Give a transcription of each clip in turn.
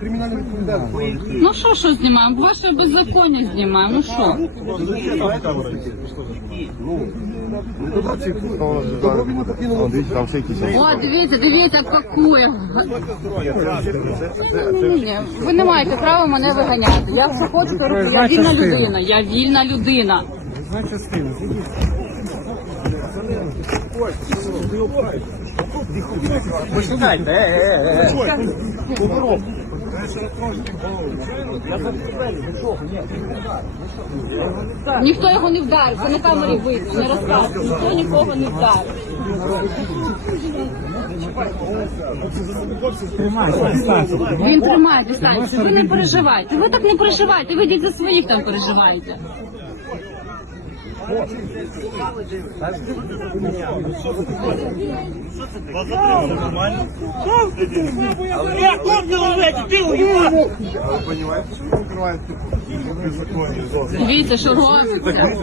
кримінальну відповідальність. Ну що, що знімаємо? Ваше беззаконня знімаємо. Ну що? Добровільно покинули. Там ще якісь. О, дивіться, дивіться, пакує. Ні, ви не маєте права мене виганяти. Я що хочу. Я вільна людина. Я вільна людина. Ніхто його не вдарив, це на камері видно, не розказує. Ніхто нікого не вдарив. Він тримає дистанцію. Ви не переживайте. Ви так не переживайте. Ви йдіть за своїх там переживаєте. Я! Дивіться, що робиться.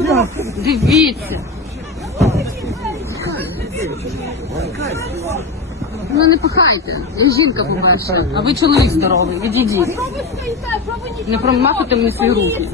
Я! Дивіться. Ну не пихайте. Я жінка по-перше, а ви чоловік здоровий. Відійдіть. Не промахуйте мені свої руки.